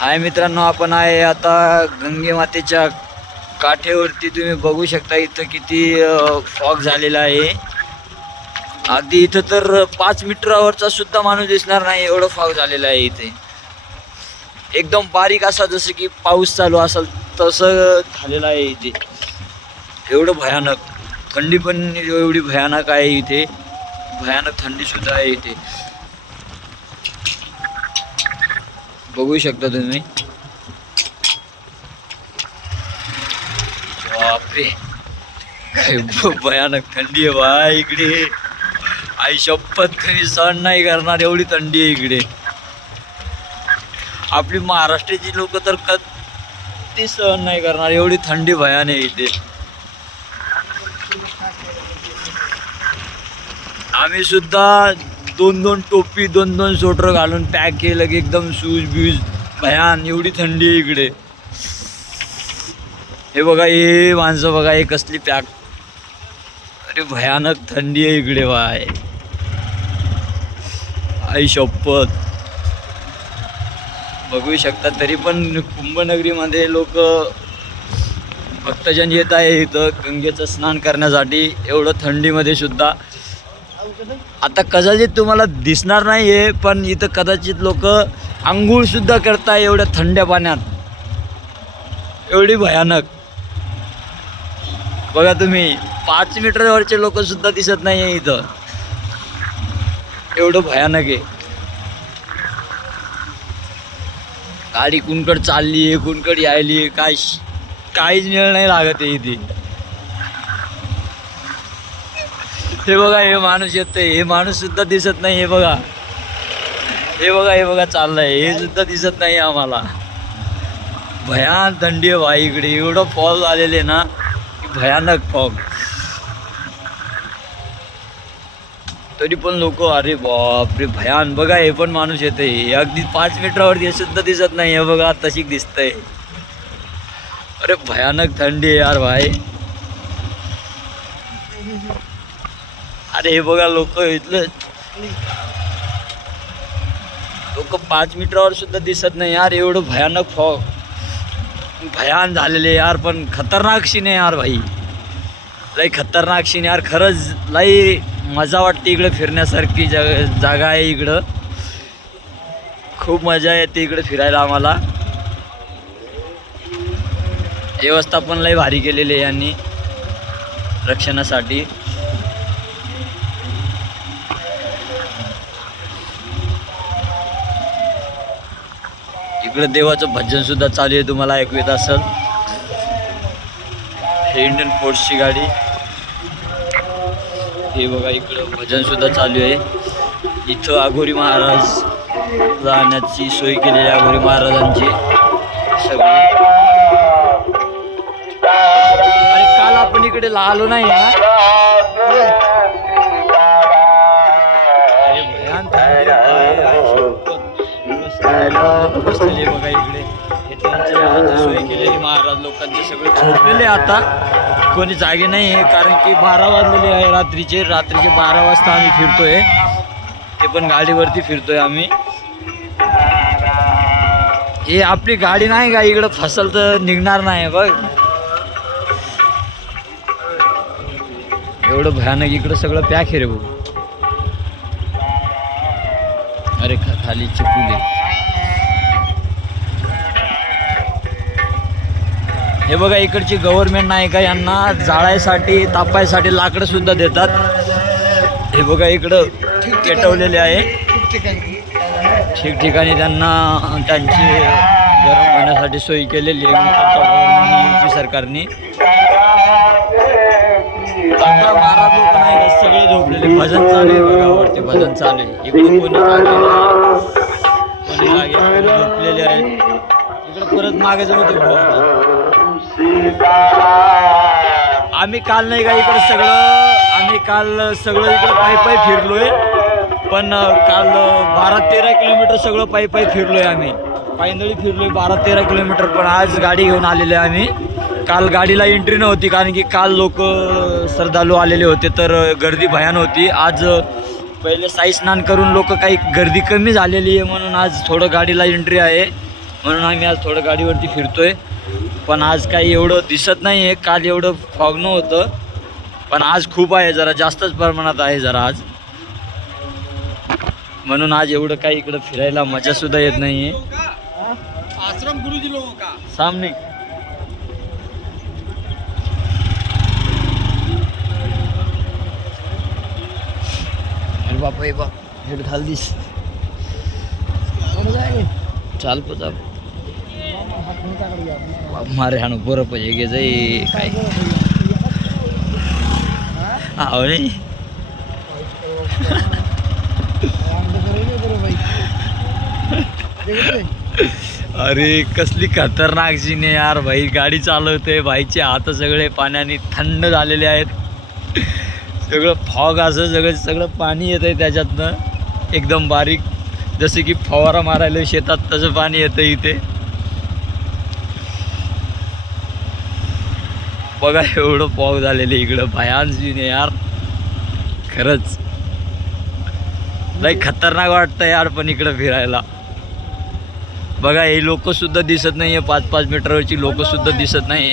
हाय मित्रांनो, आपण आहे आता गंगे मातेच्या काठेवरती. तुम्ही बघू शकता इथं किती फॉग झालेला आहे. अगदी इथं तर 5 मीटरावरचा सुद्धा माणूस दिसणार नाही, एवढं फॉग झालेलं आहे इथे. एकदम बारीक असा, जसं की पाऊस चालू असेल तसं झालेलं आहे इथे. एवढं भयानक थंडी पण एवढी भयानक आहे इथे. भयानक थंडी सुद्धा आहे इथे, बघू शकता तुम्ही. बापरे, काय भयानक थंडी आहे बा इकडे. आई शपथ, कधी सहन नाही करणार एवढी थंडी आहे इकडे. आपली महाराष्ट्राची लोक तर कधी सहन नाही करणार एवढी थंडी भयान आहे इथे. आम्ही सुद्धा 2-2 टोपी 2-2 स्वेटर घालून पॅक केलं की एकदम शूज ब्यूज. भयान एवढी थंडी आहे इकडे. हे बघा, हे माणसं बघा, हे कसली पॅक. अरे भयानक थंडी आहे इकडे बाय. आई शपथ, बघू शकता. तरी पण कुंभनगरीमध्ये लोक भक्तजन येत आहे इथं गंगेचं स्नान करण्यासाठी एवढं थंडीमध्ये सुद्धा. आता कदाचित तुम्हाला दिसणार नाही आहे, पण इथं कदाचित लोक आंघोळ सुद्धा करताय एवढ्या थंड्या पाण्यात. एवढी भयानक बघा तुम्ही, 5 मीटरवरचे लोक सुद्धा दिसत नाही आहे इथं. एवढं भयानक आहे. गाडी कुणकड चालली आहे, कुणकड यायली आहे, काहीच मेळ नाही लागत आहे इथे. हे बघा, हे माणूस येतोय, हे माणूस सुद्धा दिसत नाही. हे बघा, हे बघा, हे बघा चाललंय, हे सुद्धा दिसत नाही आम्हाला. भयान थंडी आहे भाई इकडे. एवढं फॉग आलेले ना, भयानक फॉग. तरी पण लोक, अरे बापरे भयान. बघा, हे पण माणूस येते, अगदी 5 मीटरावरती सुद्धा दिसत नाही. हे बघा, तशी दिसतंय. अरे भयानक थंडी आहे यार भाई. अरे हे बघा, लोक इथलं लोक 5 मीटरावर सुद्धा दिसत नाही यार. एवढं भयानक फॉग भयान झालेले यार. पण खतरनाक सीन आहे यार भाई, लई खतरनाक सीन यार. खरंच लई मजा वाटते इकडे. फिरण्यासारखी जागा आहे इकडं. खूप मजा येते इकडे फिरायला आम्हाला. व्यवस्था पण लई भारी केलेली आहे यांनी रक्षणासाठी. इकडे देवाचं भजन सुद्धा चालू आहे, तुम्हाला ऐकू येत असेल. हे इंडियन फोर्सची गाडी. हे बघा, इकडं भजन सुद्धा चालू आहे. इथं अघोरी महाराज राहण्याची सोय केलेली आहे, अघोरी महाराजांची सगळी. अरे काल आपण इकडे आलो नाही ना. अरे भयान बसलेले बघा इकडे. हे त्यांची सोय केलेली महाराज लोकांचे सगळे झोपलेले आता, कोणी जागे नाही आहे. कारण की 12 वाजलेले आहे रात्रीचे 12 वाजता आम्ही फिरतोय. ते पण गाडीवरती फिरतोय आम्ही. हे आपली गाडी नाही का इकडं फसल तर निघणार नाही बघ. एवढं भयानक इकडं सगळं पॅक आहे रे भाऊ. अरे खाली चिपुले. हे बघा, इकडची गव्हर्नमेंट नाही का यांना जाळायसाठी तापायसाठी लाकडं सुद्धा देतात. हे बघा, इकडं पेटवलेले आहे ठिकठिकाणी. त्यांना त्यांची गरम होण्यासाठी सोय केलेली आहे युपी सरकारने. आता महाराज लोक नाही का सगळे झोपलेले. भजन चालू आहे बघा, वरती भजन चालू आहे. इकडे कोणी लागलेलं आहे, कोणी लागे झोपलेले आहेत. इकडे परत मागे जाऊ दे. आम्ही काल नाही का इकडे काल सगळं इकडे पायी फिरलोय. पण काल 12-13 किलोमीटर सगळं पायी फिरलोय आम्ही. पायंदळी फिरलोय 12-13 किलोमीटर. पण आज गाडी घेऊन आलेले आम्ही. काल गाडीला एंट्री नव्हती, कारण की काल लोक श्रद्धाळू आलेले होते तर गर्दी भयान होती. आज पहिले साई स्नान करून लोक काही गर्दी कमी झालेली आहे म्हणून आज थोडं गाडीला एंट्री आहे. म्हणून आम्ही आज थोडं गाडीवरती फिरतोय. पण आज काही एवढं दिसत नाही आहे. काल एवढं फॉग नव्हतं, पण आज खूप आहे, जरा जास्तच प्रमाणात आहे जरा आज. म्हणून आज एवढं काही इकडं फिरायला मजा सुद्धा येत नाहीये. आश्रम गुरुजी लोगों का सामने अरे बाप रे बाप, हेड घाल दिस चाल पचाल मारे हाणू बरं पाहिजे गे जाई काय आहो नाही. अरे कसली खतरनाक सीन आहे यार. भाई गाडी चालवते, भाईचे हात सगळे पाण्याने थंड झालेले आहेत. सगळं फॉग असं सगळं पाणी येत आहे त्याच्यातनं एकदम बारीक, जसे की फवारा मारायला शेतात तसं पाणी येतं इथे. बघा एवढं फॉग झालेलं इकडं, भयान सीन आहे यार. खरंच लई खतरनाक वाटतं यार. पण इकडं फिरायला बघा, हे लोक सुद्धा दिसत नाहीये, 5-5 मीटरवरची लोक सुद्धा दिसत नाही.